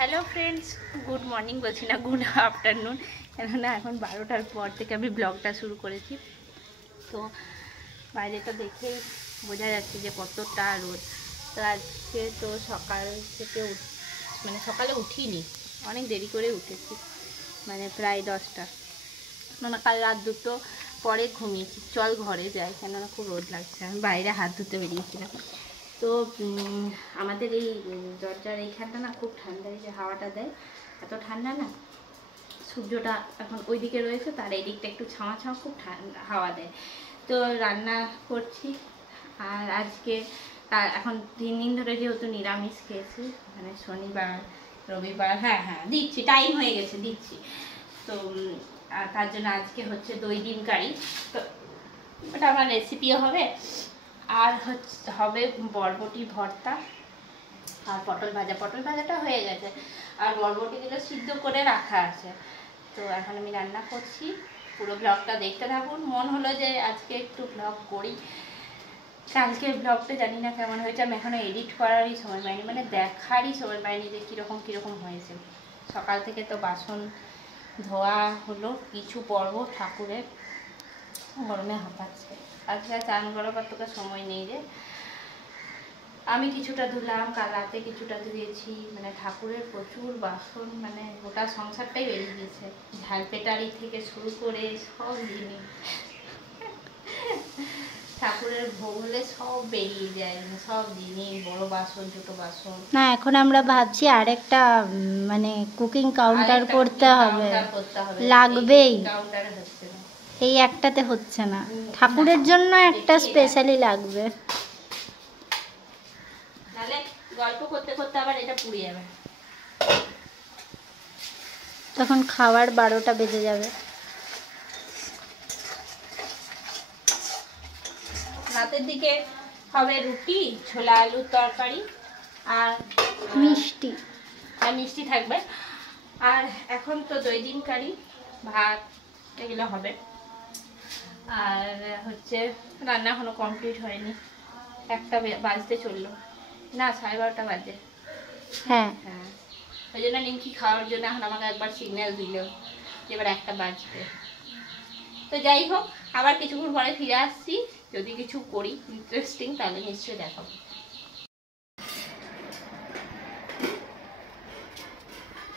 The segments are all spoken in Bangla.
হ্যালো ফ্রেন্ডস, গুড মর্নিং বলছি না, গুড আফটারনুন, কেননা এখন 12টার পর থেকে আমি ব্লগটা শুরু করেছি। তো বাইরেটা দেখেই বোঝা যাচ্ছে যে কতটা রোদ। তো আজকে তো সকাল থেকে মানে সকালে উঠিনি, অনেক দেরি করে উঠেছি, মানে প্রায় 10টা, কেননা কাল রাত 2টো পরে ঘুমিয়েছি। চল ঘরে যাই, কেননা খুব রোদ লাগছে। আমি বাইরে হাত ধুতে বেরিয়েছিলাম। তো আমাদের এই দরজার এইখানটা না খুব ঠান্ডা, এই যে হাওয়াটা দেয় এত ঠান্ডা না। সূর্যটা এখন ওই দিকে রয়েছে, তার এই দিকটা একটু ছাওয়া ছাওয়া, খুব ঠান্ডা হাওয়া দেয়। তো রান্না করছি। আর আজকে এখন 3 দিন ধরে যেহেতু নিরামিষ খেয়েছি, মানে শনিবার রবিবার, হ্যাঁ দিচ্ছি, টাইম হয়ে গেছে, দিচ্ছি। তো তার জন্য আজকে হচ্ছে দই ডিম কারি। তো ওটা আমার রেসিপিও হবে, আর হবে বরবটি ভর্তা আর পটল ভাজা। পটল ভাজাটা হয়ে গেছে, আর বরবটিগুলো সিদ্ধ করে রাখা আছে। তো এখন আমি রান্না করছি, পুরো ব্লগটা দেখতে থাকুন। মন হলো যে আজকে একটু ব্লগ করি। কালকে ব্লগটা জানি না কেমন হয়েছে, আমি এখনও এডিট করারই সময় পাইনি, মানে দেখারই সময় পাইনি যে কীরকম হয়েছে। সকাল থেকে তো বাসন ধোয়া হলো, কিছু পর্ব ঠাকুরের, গরমে হাঁপাচ্ছে। আজকে চান করার তোকে সময় নেই রে। আমি কিছুটা ধুলাম, কাল রাতে কিছুটা ধুয়েছি, মানে ঠাকুরের প্রচুর বাসন, মানে গোটা সংসারটাই বেরিয়ে গেছে, ঝালপেটারি থেকে শুরু করে সব জিনিস। ঠাকুরের ভোগ হলে সব বেরিয়ে যায়, সব জিনিস, বড় বাসন ছোট বাসন। না, এখন আমরা ভাবছি আরেকটা মানে কুকিং কাউন্টার করতে হবে, লাগবেই। কাউন্টারে হচ্ছে না, এই একটাতে হচ্ছে না, ঠাকুরের জন্য একটা স্পেশালি লাগবে। তাহলে গল্প করতে করতে আবার এটা পুড়ে যাবে, তখন খাওয়ার 12টা বেজে যাবে। রাতের দিকে হবে রুটি, ছোলা আলুর তরকারি আর মিষ্টি, আর মিষ্টি থাকবে। আর এখন তো দই ডিম কারি, ভাত, এগুলো হবে। আর হচ্ছে রান্না এখনো কমপ্লিট হয়নি, 1টা বাজতে চললো, না 12:30 বাজে। হ্যাঁ, ওই জন্য নিমকি খাওয়ার জন্য এখন আমাকে একবার সিগন্যাল দিল যে এবার 1টা বাজবে। তো যাই হোক, আবার কিছুক্ষণ পরে ফিরে আসছি, যদি কিছু করি ইন্টারেস্টিং তাহলে নিশ্চয়ই দেখাবো।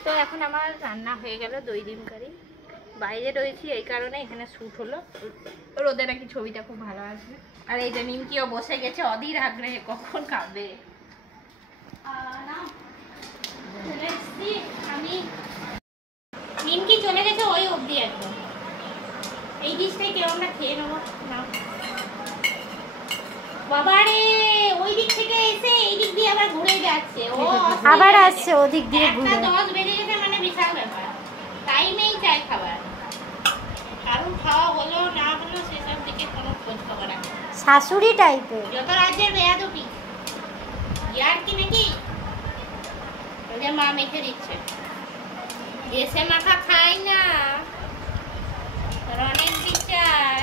তো এখন আমার রান্না হয়ে গেল দই ডিম কারি। বাইরে রয়েছি এই কারণে, এখানে শ্যুট হলো, রোদে নাকি ছবিটা খুব ভালো আসবে। আর এই যে নিমকিও বসে গেছে অধীর আগ্রহে, কখন খাবে। আমি নিমকি চলে গেছে ওই অবধি, একদম এই ডিশটাই কেউ আমরা খেয়ে নেবো না। বাবারে ওই দিক থেকে এসে এই দিক দিয়ে আবার ঘুরে যাচ্ছে, ও আবার আসছে ওদিক দিয়ে ঘুরে। 10 বেজে গেছে, মানে বিশাল ব্যাপার, টাইমেই চাই খাবার। কারণ খাওয়া হলো না হলো সেসব দিকে কোনো খোঁজ খবর আছে। শাশুড়ি টাইপের, যত রাজ্যের বেয়াদবি, ইয়ার কি নাকি ওদের মা মেখে দিচ্ছে, এসে মাখা খাই না, অনেক বিচার।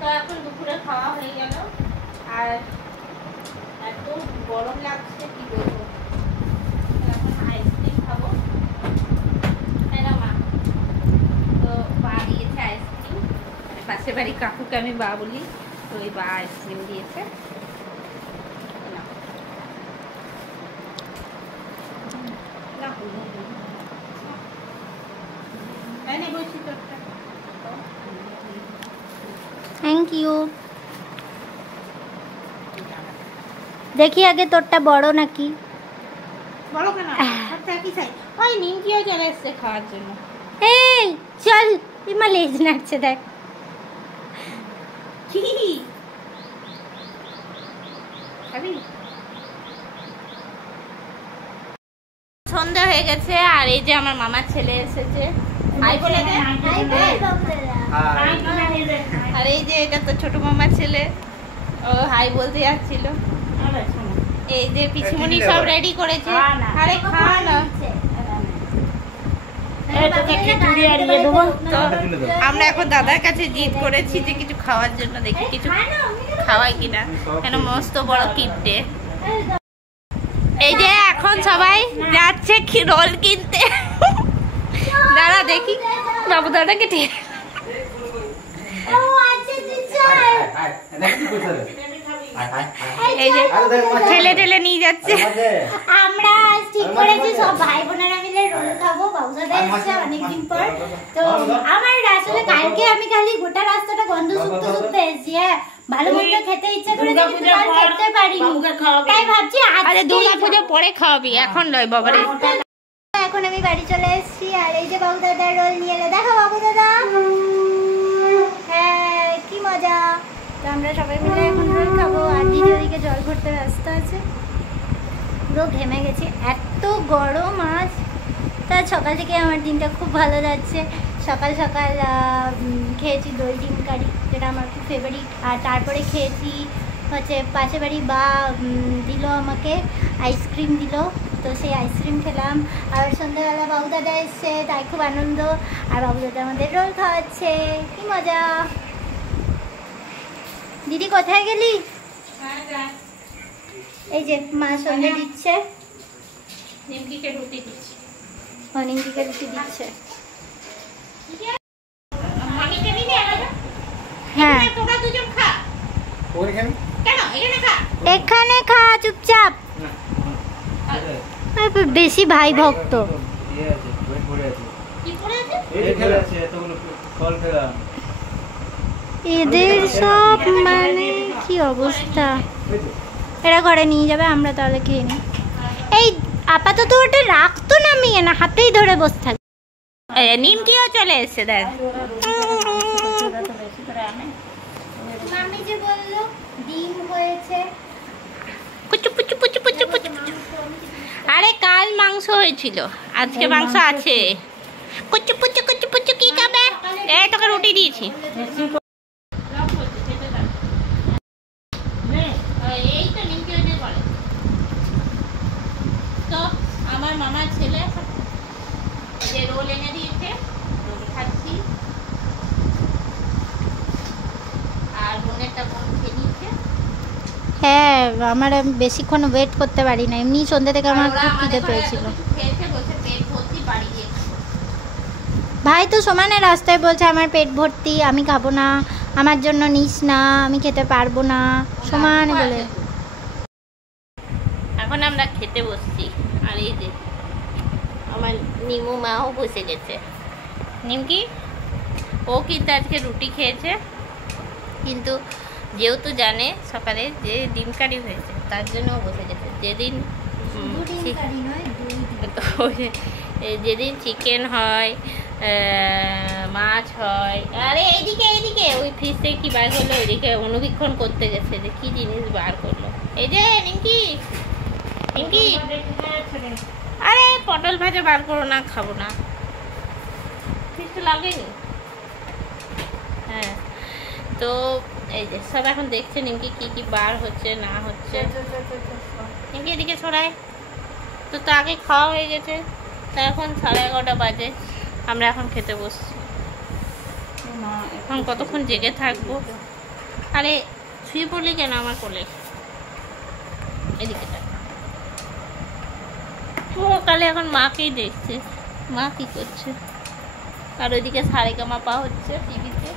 তো এখন দুপুরে খাওয়া হয়ে গেল, আর এত গরম লাগছে কি বলবো। এখন আইসক্রিম খাবো, তাই না মা? তো বা দিয়েছে আইসক্রিম, পাশের বাড়ি কাকুকে আমি বা বলি, তো ওই বা আইসক্রিম দিয়েছে। Thank you. দেখি আগে তোরটা বড় নাকি। বলো কেন, কি চাই? ওই নিমকিও চলে এসছে খাওয়ার জন্য। এই চল, ইমা লেজ নাড়ছে, দেখ কি খাবি? সন্ধ্যা হয়ে গেছে, আর এই যে আমার মামার ছেলে এসেছে, হাই বলে দে। আর এই যে এটা তো ছোট মামার ছেলে, ও হাই বলতে যাচ্ছিল। এই যে পিছুমনি সব রেডি করেছে, আরে খা না। আমরা এখন দাদার কাছে জিদ করেছি যে কিছু খাওয়ার জন্য, দেখি কিছু খাওয়াই কিনা, কেন মস্ত বড় কিপটে। এই যে এখন সবাই যাচ্ছে কি রোল কিনতে। দাঁড়া দেখি বাবু দাদাকে ঠিক এই যে ঠেলে ঠেলে নিয়ে যাচ্ছে। আমরা ঠিক করেছি সব ভাই বোনেরা মিলে রোল খাবো। বাবুদাদা এসেছে অনেকদিন পর। তো আমার আসলে কালকে আমি খালি গোটা রাস্তাটা গন্ধ শুকতে শুকতে এসেছি। হ্যাঁ, ভালো মন্দ খেতে ইচ্ছা করেছে কিন্তু কাল খেতে পারিনি, তাই ভাবছি আরে দুর্গা পুজো পরে খাওয়াবি, এখন নয় বাবারে। এখন আমি বাড়ি চলে এসেছি আর এই যে বাবুদাদার রোল নিয়ে এলো। দেখো বাবুদাদা, হ্যাঁ কি মজা। তো আমরা সবাই মিলে এখন রোল খাবো আর দিদি ওদিকে জল ভরতে ব্যস্ত আছে। পুরো ঘেমে গেছি, এত গরম আজ। তা সকাল থেকে আমার দিনটা খুব ভালো যাচ্ছে। সকাল সকাল খেয়েছি দই ডিম কারি, যেটা আমার খুব ফেভারিট। আর তারপরে খেয়েছি হচ্ছে পাশে বাড়ি বা দিল আমাকে আইসক্রিম দিল, তো সেই আইসক্রিম খেলাম। আর সন্ধ্যাবেলা বাবুদাদা এসছে, তাই খুব আনন্দ। আর বাবুদাদা আমাদের রোল খাওয়াচ্ছে, কি মজা। দিদি কোথায় গেলি? এই যে মা সন্ধ্যে দিচ্ছে, নিমকিকে রুটি দিচ্ছে, নিমকিকে রুটি দিচ্ছে। হ্যাঁ এখানে খা চুপচাপ। বেশি ভাই ভক্ত। এদের সব মানে কি অবস্থা। এরা ঘরে নিয়ে যাবে, আমরা তাহলে খেয়ে নিই। এই আপাতত ওটা রাখতো নামিয়ে না, হাতেই ধরে বসে থাক। নিমকিও চলে এসছে দেখ। মামি যে বললো ডিম হয়েছে। পুচু পুচু পুচু পুচু পুচু পুচু। আরে কাল মাংস হয়েছিল, আজকে মাংস আছে। কুচু পুচু কুচু পুচু কি খাবে? এই তোকে রুটি দিয়েছি। এই তো নিমকি ওইটা করে। তো আমার মামার ছেলে যে রোল এনে দিয়েছে, রোল খাচ্ছি। আর বোনেরটা বোন খেয়ে নিচ্ছে। হ্যাঁ, আমার বেশিক্ষণ ওয়েট করতে পারি না, এমনি সন্ধ্যে থেকে আমার খুব খিদে পেয়েছিল। ভাই তো সমানে রাস্তায় বলছে আমার পেট ভর্তি, আমি খাবো না, আমার জন্য নিস না, আমি খেতে পারবো না, সমানে বলে। এখন আমরা খেতে বসছি। আর এই যে আমার নিমু মাও বসে গেছে। নিমকি ও কিন্তু আজকে রুটি খেয়েছে, কিন্তু যেহেতু জানে সকালে যে ডিম কারি হয়েছে তার জন্য বসে গেছে। যেদিন যেদিন চিকেন হয়, মাছ হয়, আরে এইদিকে এইদিকে ওই ফ্রিজ থেকে কি বার করলো, ওইদিকে অনুবীক্ষণ করতে গেছে যে কি জিনিস বার করলো। এই যে নিমকি নিমকি, আরে পটল ভাজা বার করো না, খাবো না, ফ্রিজটা লাগেনি। হ্যাঁ, তো এই যে সব এখন দেখছে নিমকি কি কি বার হচ্ছে না হচ্ছে। নিমকি এদিকে ছড়ায়। তো আগে খাওয়া হয়ে গেছে, তা এখন 11:30 বাজে, আমরা এখন খেতে বসছি। এখন কতক্ষণ জেগে থাকবো। আরে শুয়ে পড়লি কেন আমার কোলে? এদিকে সকালে এখন মাকেই দেখছে, মা কি করছে। আর ওইদিকে সারেগামাপা হচ্ছে টিভিতে।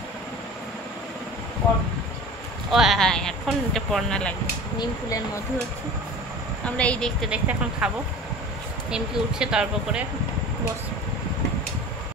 ও হ্যাঁ, এখন এটা পড়না লাগে, নিম ফুলের মধু হচ্ছে। আমরা এই দেখতে দেখতে এখন খাবো। নিমকি উঠছে তারপর করে বস।